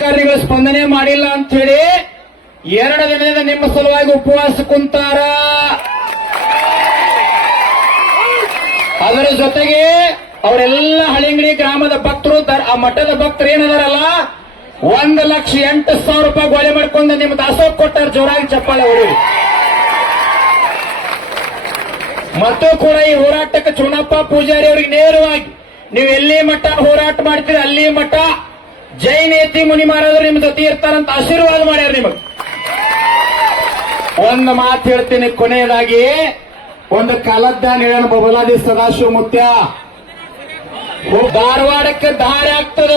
ರಾಜಕಾರಣಿಗಳು ಸ್ಪಂದನೆ ಮಾಡಿಲ್ಲ ಅಂತ ಹೇಳಿ ಎರಡು ದಿನದಿಂದ ನಿಮ್ಮ ಸಲುವಾಗಿ ಉಪವಾಸ ಕುಂತಾರ. ಅದರ ಜೊತೆಗೆ ಅವರೆಲ್ಲ ಹಳಿಂಗಡಿ ಗ್ರಾಮದ ಭಕ್ತರು ಆ ಮಠದ ಭಕ್ತರು ಏನದಾರಲ್ಲ, ಒಂದು ಲಕ್ಷ ಎಂಟು ಸಾವಿರ ರೂಪಾಯಿ ಗೋಳೆ ಮಾಡ್ಕೊಂಡು ನಿಮ್ಮ ದಾಸೋಗ್ ಕೊಟ್ಟಾರ ಜೋರಾಗಿ ಚಪ್ಪಾಳೆ ಅವರು ಮತ್ತು ಕೂಡ ಈ ಹೋರಾಟಕ್ಕೆ ಚುನಪ್ಪ ಪೂಜಾರಿ ಅವರಿಗೆ ನೇರವಾಗಿ, ನೀವು ಎಲ್ಲಿ ಮಠ ಹೋರಾಟ ಮಾಡ್ತೀರಿ, ಅಲ್ಲಿ ಮಠ. ಜೈನೇತಿ ಮುನಿ ಮಹಾರಾಜರು ನಿಮ್ ಜೊತೆ ಇರ್ತಾರಂತ ಆಶೀರ್ವಾದ ಮಾಡ್ಯಾರ ನಿಮಗ್. ಒಂದು ಮಾತು ಹೇಳ್ತೀನಿ ಕೊನೆಯದಾಗಿ, ಒಂದು ಕಾಲದ್ದಾನ ಹೇಳೋಣ ಬಬಲಾದಿ ಸದಾಶಿವ ಮುತ್ಯ ಧಾರವಾಡಕ್ಕೆ ದಾರಿ ಆಗ್ತದ,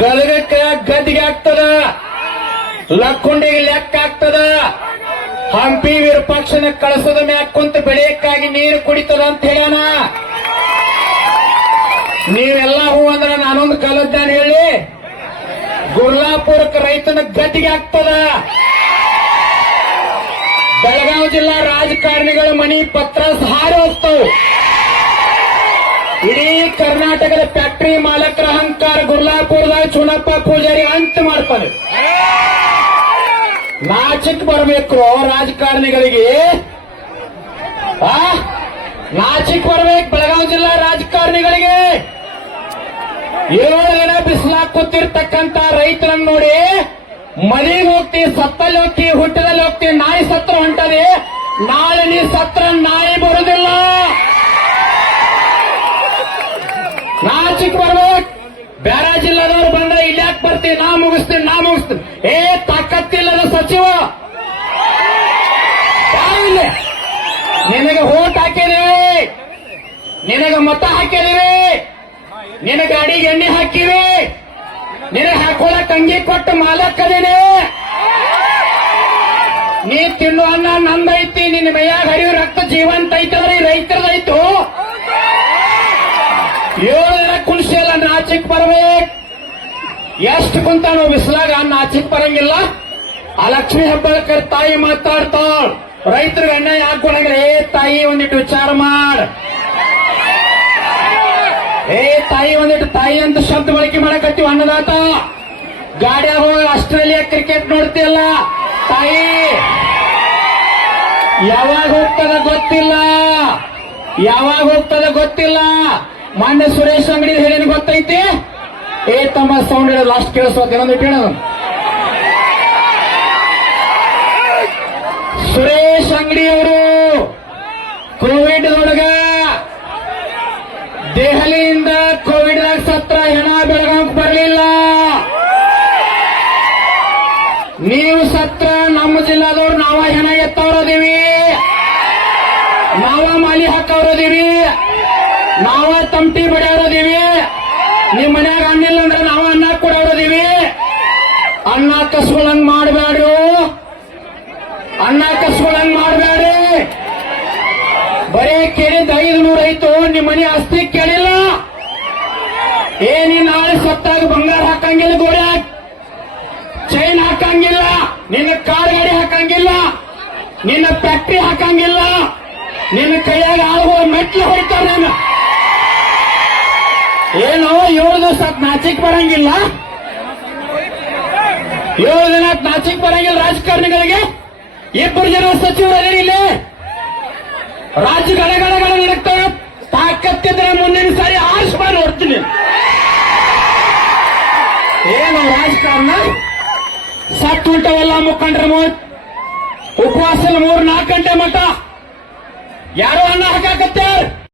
ಗದಗಕ್ಕೆ ಗದ್ದಿಗೆ ಆಗ್ತದ, ಲಕ್ಕುಂಡಿಗೆ ಲೆಕ್ಕ ಆಗ್ತದ, ಹಂಪಿ ವಿರೂಪಾಕ್ಷನ ಕಳಸದ ಮ್ಯಾಕ್ ಕುಂತ ಬೆಳೆಯಕ್ಕಾಗಿ ನೀರು ಕುಡಿತದ ಅಂತ ಹೇಳೋಣ ನೀವೆಲ್ಲ ಹೂ ಅಂದ್ರೆ ನಾನೊಂದು ನಾನು ಹೇಳಿ? ಗುರ್ಲಾಪುರಕ್ಕೆ ರೈತನ ಗಟ್ಟಿಗೆ ಆಗ್ತದ? ಬೆಳಗಾವಿ ಜಿಲ್ಲಾ ರಾಜಕಾರಣಿಗಳ ಮನಿ ಪತ್ರ ಹಾರಿ ಹೋಗ್ತಾವು. ಇಡೀ ಕರ್ನಾಟಕದ ಫ್ಯಾಕ್ಟರಿ ಮಾಲಕರ ಅಹಂಕಾರ ಗುರ್ಲಾಪುರದಾಗ ಚುನಪ್ಪ ಪೂಜಾರಿ ಅಂತ ಮಾಡ್ತಾರೆ ನಾಚಕ್ ಬರಬೇಕು ರಾಜಕಾರಣಿಗಳಿಗೆ. ನಾಚಿಕ್ ಬರ್ಬೇಕು. ಬೆಳಗಾವಿ ಜಿಲ್ಲಾ ಏಳು ದಿನ ಬಿಸಿಲಾಗ್ ಕೂತಿರ್ತಕ್ಕಂತ ರೈತರನ್ನ ನೋಡಿ, ಮನೆಗೆ ಹೋಗ್ತಿ, ಸತ್ತಲ್ಲಿ ಹೋಗ್ತಿ, ಹುಟ್ಟದಲ್ಲಿ ಹೋಗ್ತಿ, ನಾಯಿ ಸತ್ರ ಹೊಂಟದೆ, ನಾಳೆ ನೀ ಸತ್ರ ನಾಯಿ ಬರುದಿಲ್ಲ. ನಾಚಿಕ್ ಬರ್ಬೇಕು. ಬೇರೆ ಜಿಲ್ಲಾದವ್ರು ಬಂದ್ರೆ ಇಲ್ಲಿ ಯಾಕೆ ಬರ್ತೀವಿ ನಾ ಮುಗಿಸ್ತೀನಿ ನಾ ಮುಗಿಸ್ತೀನಿ. ಏ, ತಾಕತ್ತಿಲ್ಲದ ಸಚಿವ. ನಿನಗೆ ಓಟ್ ಹಾಕಿದೀವಿ. ನಿನಗೆ ಮತ ಹಾಕಿದೀವಿ. ನಿನ್ನ ಗಾಡಿಗೆ ಎಣ್ಣೆ ಹಾಕಿವಿ. ನಿನಗೆ ಹಾಕೊಳಕ್ ಅಂಗಿ ಕೊಟ್ಟು ಮಾಲಕ್ಕದೇನೆ. ನೀ ತಿನ್ನು ಅನ್ನ ನಂದೈತಿ ನಿನ್ನ ಮೈಯಾಗ ಹರಿಯೋ ರಕ್ತ ಜೀವಂತ ಐತಂದ್ರೆ ಈ ರೈತರದೈತು ಏಳರ ಕುಣಿಸಿಲ್ಲ ನಾಚಿಕ್ ಬರ್ಬೇಕು. ಎಷ್ಟು ಕುಂತಾನು ಬಿಸಿಲಾಗ ನಾಚಿಕ್ ಬರಂಗಿಲ್ಲ. ಆ ಲಕ್ಷ್ಮಿ ಹೆಬ್ಬಾಳ್ಕರ್ ತಾಯಿ ಮಾತಾಡ್ತಾಳ. ರೈತರಿಗೆ ಎಣ್ಣೆ ಯಾಕೆ ತಾಯಿ, ಒಂದಿಟ್ಟು ವಿಚಾರ ಮಾಡ. ತಾಯಿ ಒಂದಿಟ್ಟು ತಾಯಿ ಅಂತ ಶಬ್ದ ಬಳಕೆ ಮಾಡಕತ್ತೀವಿ ಅನ್ನದಾತ. ಗಾಡಿಯಾಗ ಹೋಗಿ ಆಸ್ಟ್ರೇಲಿಯಾ ಕ್ರಿಕೆಟ್ ನೋಡ್ತಿಲ್ಲ ತಾಯಿ, ಯಾವಾಗ ಹೋಗ್ತದ ಗೊತ್ತಿಲ್ಲ. ಯಾವಾಗ ಹೋಗ್ತದ ಗೊತ್ತಿಲ್ಲ. ಮಾನ್ಯ ಸುರೇಶ್ ಅಂಗಡಿ ಹೇಳೇನು ಗೊತ್ತೈತಿ? ಏ, ತಮ್ಮ ಸೌಂಡ್ ಹೇಳೋದು ಲಾಸ್ಟ್ ಕೇಳಿಸೋದು ಏನೊಂದು ಸುರೇಶ್ ಸುರೇಶ್ ಅಂಗಡಿಯವರು, ಕೋವಿಡ್ ಬರಲಿಲ್ಲ ನೀವು ಸತ್ರ ನಮ್ಮ ಜಿಲ್ಲಾದವ್ರು ನಾವ ಹೆಣ ಎತ್ತವ್ರದೀವಿ. ನಾವ ಮಾಲಿ ಹಾಕವ್ರದೀವಿ. ನಾವ ತಮಟಿ ಬಡಿಯೋರದೀವಿ ನಿಮ್ ಮನ್ಯಾಗ ಅನ್ನಿಲ್ಲ ಅಂದ್ರೆ ನಾವ ಅನ್ನ ಕೊಡೋರದೀವಿ ಅನ್ನ ಕಸ್ಕೊಳಂಗ್ ಮಾಡಬೇಡ್ರು ಅನ್ನ ಕಸ್ಕೊಳಂಗ್ ಮಾಡಬೇಡ್ರಿ ಬರೀ ಕೇಳಿದ ಐದು ನೂರ ಐತು ನಿಮ್ಮ ಮನೆ ಆಸ್ತಿ ಕೇಳಿಲ್ಲ. ಏ ಸತ್ತಾಗ ಬಂಗಾರ ಹಾಕಂಗಿಲ್ಲ ಗೋಡೆ. ಚೈನ್ ಹಾಕಂಗಿಲ್ಲ. ನಿನ್ನ ಕಾರ್ ಗಾಡಿ ಹಾಕಂಗಿಲ್ಲ. ನಿನ್ನ ಫ್ಯಾಕ್ಟ್ರಿ ಹಾಕಂಗಿಲ್ಲ. ನಿನ್ನ ಕೈಯಾಗ ಆಳುವ ಮೆಟ್ಲು ಹೊಡಿತಾರ ನಾನು. ಏನು ಏಳು ದಿವಸ ನಾಚಿಕ್ ಬರಂಗಿಲ್ಲ. ಏಳು ದಿನ ನಾಚಿಕ್ ಬರಂಗಿಲ್ಲ ರಾಜಕಾರಣಿಗಳಿಗೆ. ಇಬ್ಬರು ಜನ ಸಚಿವರು ಇಲ್ಲಿ. ರಾಜ್ಯ ಗಣಗಣಗಳ ರಾಜಕಾರಣ ಸತ್ತು ಮುಖಂಡ್ರ ಮೂವತ್ ಉಪವಾಸ ಮೂರ್ ನಾಲ್ಕು ಗಂಟೆ ಮಟ್ಟ ಯಾರು ಅನ್ನ ಹಾಕಾಕತ್ತಾರ